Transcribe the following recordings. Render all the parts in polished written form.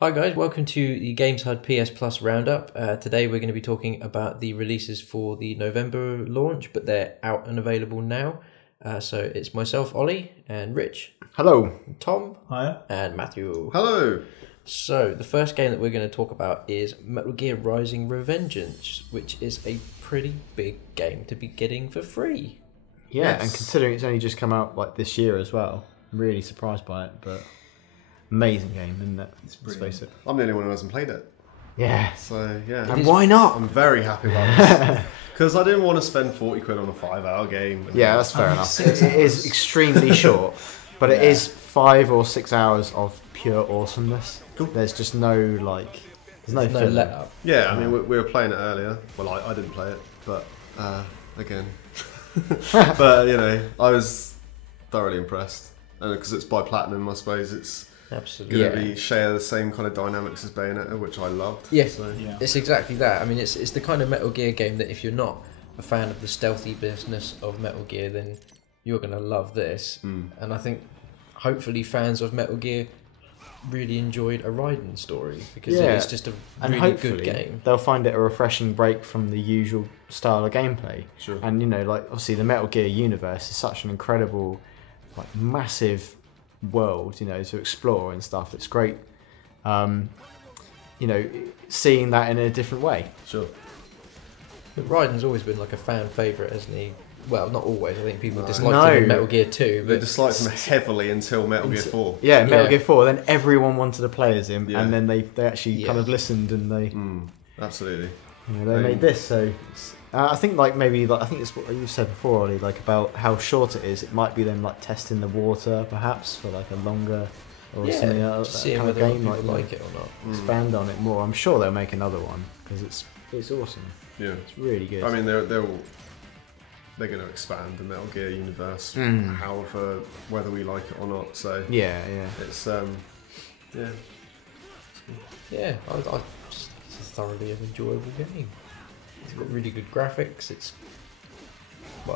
Hi guys, welcome to the Games Hub PS Plus Roundup. Today we're going to be talking about the releases for the November launch, but they're out and available now. So it's myself, Ollie, and Rich. Hello. Tom. Hiya. And Matthew. Hello. So the first game that we're going to talk about is Metal Gear Rising: Revengeance, which is a pretty big game to be getting for free. Yeah, Yes. and considering it's only just come out like this year as well, I'm really surprised by it, but amazing game, isn't it? Let's face it. I'm the only one who hasn't played it. Yeah. So, yeah. And why not? I'm very happy about this. Because I didn't want to spend 40 quid on a 5-hour game. Yeah, that's fair enough. It is extremely short, but it is 5 or 6 hours of pure awesomeness. Cool. There's just no, there's no filler. let up. Yeah, I mean, we were playing it earlier. Well, I didn't play it, but again. But, I was thoroughly impressed. And because it's by Platinum, I suppose it's Absolutely. going to be share the same kind of dynamics as Bayonetta, which I loved. Yes, So. Yeah. it's exactly that. I mean, it's the kind of Metal Gear game that if you're not a fan of the stealthy business of Metal Gear, then you're going to love this. And I think hopefully fans of Metal Gear really enjoyed a Raiden story because it's just a And really hopefully good game. they'll find it a refreshing break from the usual style of gameplay. Sure. And obviously the Metal Gear universe is such an incredible, massive world, to explore and stuff. It's great, seeing that in a different way. Sure. But Raiden's always been like a fan favourite, hasn't he? Well, not always. I think people disliked No. him in Metal Gear 2. They But disliked him heavily until Metal Gear 4. Yeah, Metal Yeah. Gear 4. Then everyone wanted to play as him, Yeah. and then they actually kind Yeah. of listened and they Absolutely. they made this. So I think I think it's what you said before, Ollie, about how short it is. It might be them testing the water perhaps for a longer or something else. just seeing Kind of whether game people like it or not. expand on it more. I'm sure they'll make another one because it's awesome. Yeah. It's really good. I mean, they're going to expand the Metal Gear universe, however, whether we like it or not. So yeah. it's yeah. Yeah, it's a thoroughly enjoyable game. It's got really good graphics.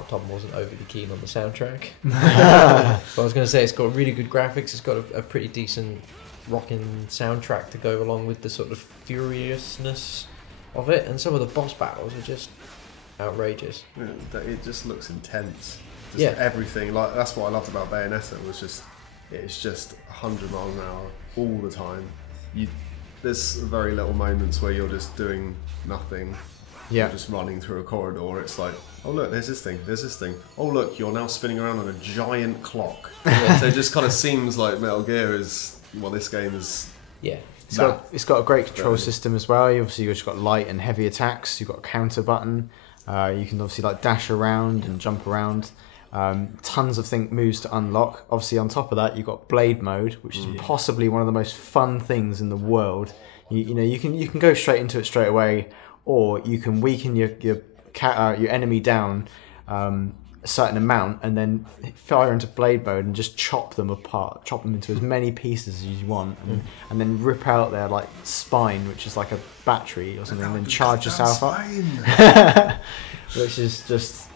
Tom wasn't overly keen on the soundtrack. But I was going to say it's got really good graphics. It's got a pretty decent rocking soundtrack to go along with the sort of furiousness of it. And some of the boss battles are just outrageous. Yeah, it just looks intense. Just Yeah. everything. That's what I loved about Bayonetta it's just 100 miles an hour all the time. There's very little moments where you're just doing nothing. Yeah. You're just running through a corridor. It's like, oh look, there's this thing. Oh look, you're now spinning around on a giant clock. So it just kind of seems like Metal Gear is, this game is. Yeah. It's got a great control Very. system as well. Obviously, you've just got light and heavy attacks. You've got a counter button. You can obviously dash around and jump around. Tons of moves to unlock. Obviously, on top of that, you've got blade mode, which is possibly one of the most fun things in the world. You can go straight into it straight away, or you can weaken your enemy down a certain amount, and then fire into blade mode and just chop them apart, chop them into as many pieces as you want, and then rip out their spine, which is like a battery or something, and then charge yourself up, which is just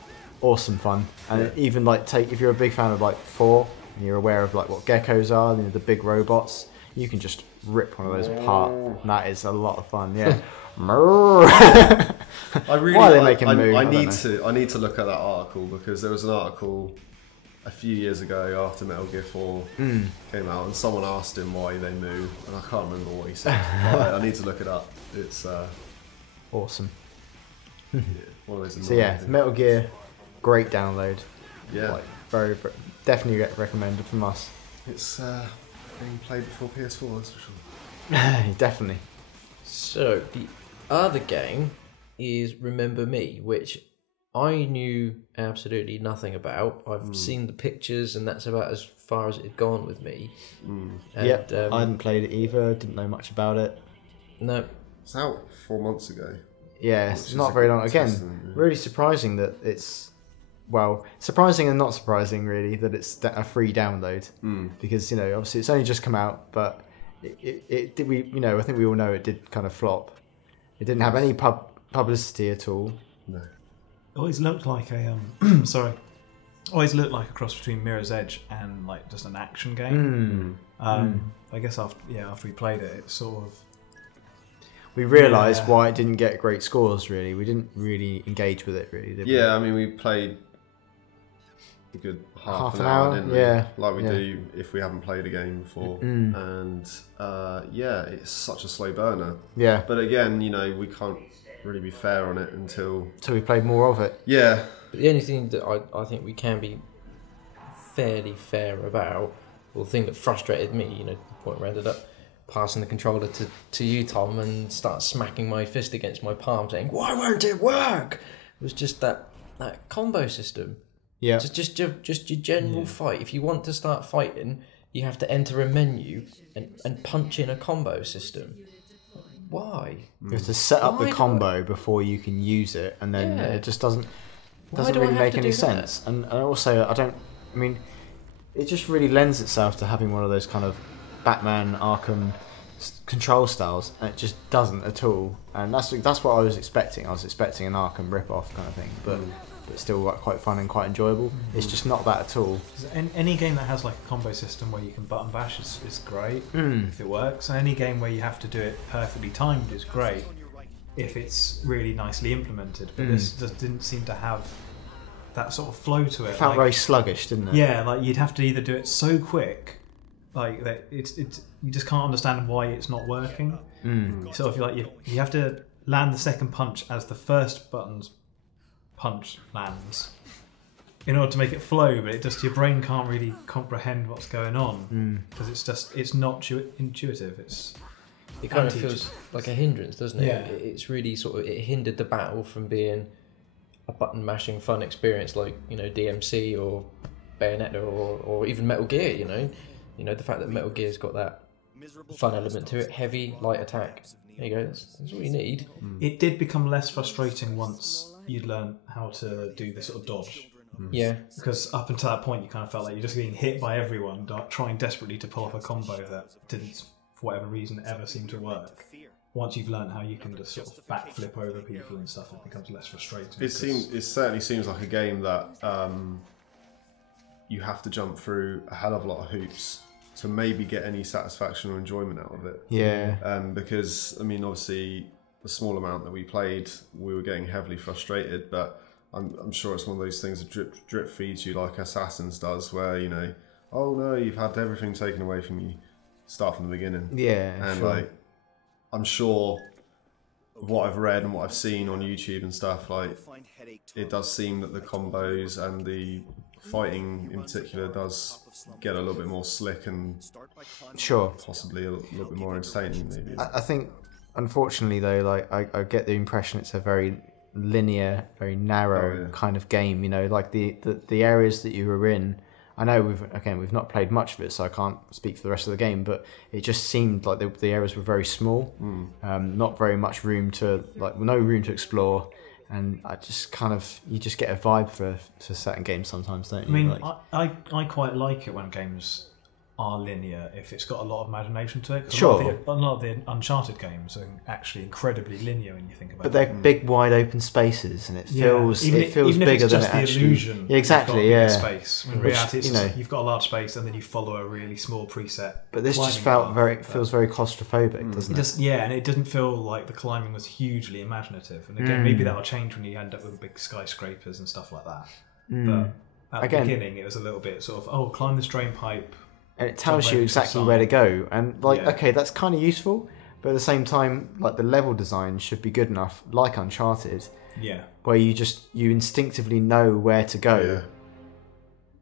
awesome fun. And even if you're a big fan of 4 and you're aware of what geckos are, the big robots, you can just rip one of those apart, and that is a lot of fun. Yeah. I really Why are they making them move? I I don't need to look at that article because there was an article a few years ago after Metal Gear 4 came out, and someone asked him why they move, and I can't remember what he said. I need to look it up. It's Awesome. one of those. So yeah, annoying things. Metal Gear, great download. Yeah, Very definitely recommended from us. it's being played before PS4. That's for sure. Definitely. So the other game is Remember Me, which I knew absolutely nothing about. I've seen the pictures, and that's about as far as it had gone with me. And, Yeah, I hadn't played it either. Didn't know much about it. No, It's out 4 months ago. Yeah, Which it's is not a very good long. Again, testament, yeah. really surprising that it's surprising and not surprising really that it's a free download because obviously it's only just come out, but it did I think we all know it did kind of flop. It didn't have any publicity at all. No. It always looked like a sorry. always looked like a cross between Mirror's Edge and like just an action game. I guess after we played it, it's sort of we realised why it didn't get great scores. Really, we didn't really engage with it. Really, did we? I mean, we played a good half an hour, didn't we? Like we do if we haven't played a game before. And it's such a slow burner. Yeah. But again, we can't really be fair on it until we played more of it. Yeah. But the only thing that I think we can be fairly fair about, or the thing that frustrated me, the point where I ended up passing the controller to you, Tom, and start smacking my fist against my palm saying, "Why won't it work?" It was just that combo system. Yeah. Just your general fight. If you want to start fighting, you have to enter a menu and punch in a combo system. Why? You have to set up the combo before you can use it, and then it just doesn't really make any sense. And also, it just really lends itself to having one of those kind of Batman Arkham control styles, and it just doesn't at all. And that's what I was expecting. I was expecting an Arkham rip-off kind of thing, but still quite fun and quite enjoyable. It's just not that at all. Any game that has like a combo system where you can button bash is great if it works. And any game where you have to do it perfectly timed is great if it's really nicely implemented. But this just didn't seem to have that sort of flow to it. It felt very sluggish, didn't it? Yeah, like you'd have to either do it so quick, like that you just can't understand why it's not working. So if you have to land the second punch as the first button's punch lands in order to make it flow, but your brain can't really comprehend what's going on because it's not intuitive. It kind of feels like a hindrance, doesn't it? Yeah. It's really it hindered the battle from being a button mashing fun experience like DMC or Bayonetta or even Metal Gear. The fact that Metal Gear's got that fun element to it, heavy light attack. There you go. That's all you need. It did become less frustrating once you'd learn how to do the sort of dodge. Yeah. Because up until that point, you kind of felt like you're just being hit by everyone, trying desperately to pull off a combo that didn't, for whatever reason, ever seem to work. Once you've learned how you can just sort of backflip over people and stuff, it becomes less frustrating. It certainly seems like a game that you have to jump through a hell of a lot of hoops to maybe get any satisfaction or enjoyment out of it. Yeah. Because obviously, the small amount that we played, we were getting heavily frustrated, but I'm sure it's one of those things that drip feeds you like Assassins does, where oh no, you've had everything taken away from you. Start from the beginning. Yeah, and sure. I'm sure what I've read and what I've seen on YouTube and stuff, it does seem that the combos and the fighting in particular does get a little bit more slick and possibly a little bit more entertaining. Maybe I think. Unfortunately, though, I get the impression it's a very linear, very narrow kind of game. Like the areas that you were in. I know we've not played much of it, so I can't speak for the rest of the game. But it just seemed like the areas were very small, not very much room to no room to explore, and you just get a vibe for certain games sometimes, don't you? I quite like it when games are linear if it's got a lot of imagination to it. Sure. A lot of the Uncharted games are actually incredibly linear when you think about it. But they're big, wide open spaces, and it feels bigger than it actually. Illusion. Yeah, exactly. Yeah. Space. When in reality, it's you've got a large space, and then you follow a really small preset. But this just feels very claustrophobic, doesn't it? Yeah, and it didn't feel like the climbing was hugely imaginative. And again, maybe that'll change when you end up with big skyscrapers and stuff like that. But at the beginning, it was a little bit sort of climb this drain pipe. And it tells you exactly where to go, and okay, that's kind of useful, but at the same time, the level design should be good enough, like Uncharted, where you instinctively know where to go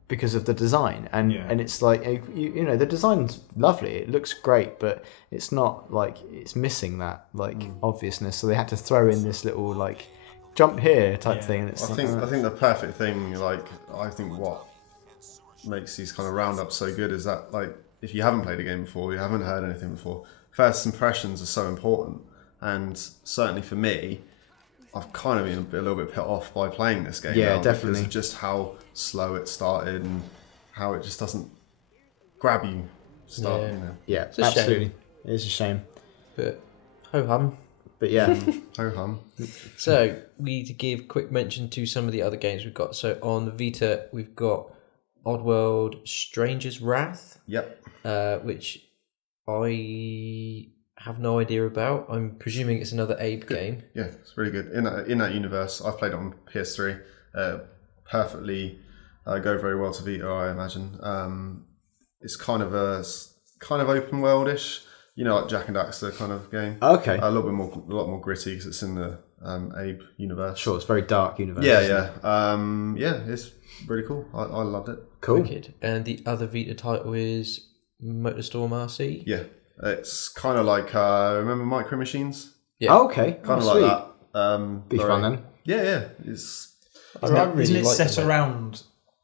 because of the design, and it's the design's lovely, it looks great, but it's not it's missing that obviousness, so they had to throw in this little jump here type thing, and it's I think the perfect thing, I think what makes these kind of roundups so good is that if you haven't played a game before, you haven't heard anything before, first impressions are so important. And certainly for me, I've kind of been a little bit put off by playing this game now, definitely, because of just how slow it started and how it just doesn't grab you. Yeah, absolutely. It is a shame. But ho hum, But yeah, Ho hum. So we need to give quick mention to some of the other games we've got. So on the Vita, we've got Oddworld Stranger's Wrath, Yep. which I have no idea about. I'm presuming it's another Abe game. Yeah, it's really good. In that universe, I've played it on PS3. Perfectly go very well to Vita, I imagine. It's kind of open worldish, like Jak and Daxter kind of game. okay. A lot more gritty because it's in the Abe universe. Sure, it's a very dark universe. Yeah. It's really cool. I loved it. Cool. Wicked. And the other Vita title is Motorstorm RC. Yeah, it's kind of like remember Micro Machines? Yeah. Oh, okay. Kind of sweet. like that. Be fun then. Yeah. It's Isn't it like set the around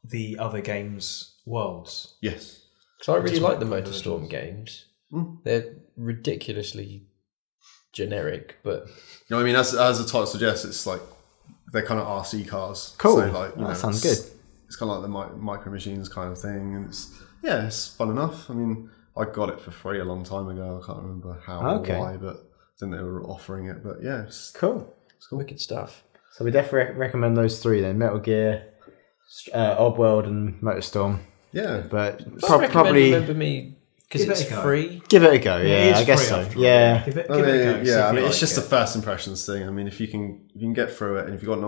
the other games' worlds? yes. So I really Just like the like Motorstorm games. Mm. They're ridiculously generic, but I mean, as the title suggests, it's like they're kind of RC cars. Cool. So like, That sounds good. It's kind of like the Micro Machines kind of thing, and it's fun enough. I mean, I got it for free a long time ago. I can't remember how Okay. or why, but I think they were offering it. But yeah, it's Cool. cool. wicked stuff. So we definitely recommend those three then: Metal Gear, Oddworld, and Motorstorm. Yeah. But I recommend probably Remember Me because Give it it's a go. free. give it a go. It Yeah, is I guess free so. after all. Yeah. Give it I a mean, go. see if yeah. I you mean, it's like just it. a first impressions thing. I mean, if you can get through it, and if you've got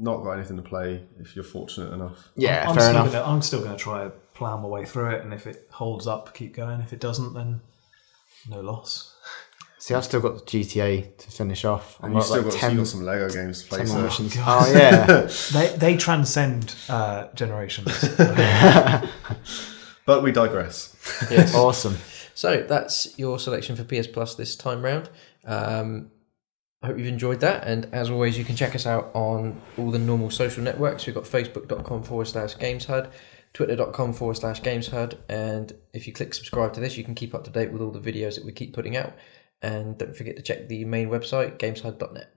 not got anything to play, if you're fortunate enough. Yeah, I'm fair still enough. I'm still gonna try to plough my way through it, and if it holds up, keep going. If it doesn't, then no loss. See, I've still got GTA to finish off. And I've you've got still like got, 10, you got some Lego games to play. 10 more So. missions. Oh yeah. They transcend generations. But we digress. Yes. Awesome. So that's your selection for PS Plus this time round. I hope you've enjoyed that. And as always, you can check us out on all the normal social networks. We've got facebook.com/GamesHud, twitter.com/GamesHud. And if you click subscribe to this, you can keep up to date with all the videos that we keep putting out. And don't forget to check the main website, gameshud.net.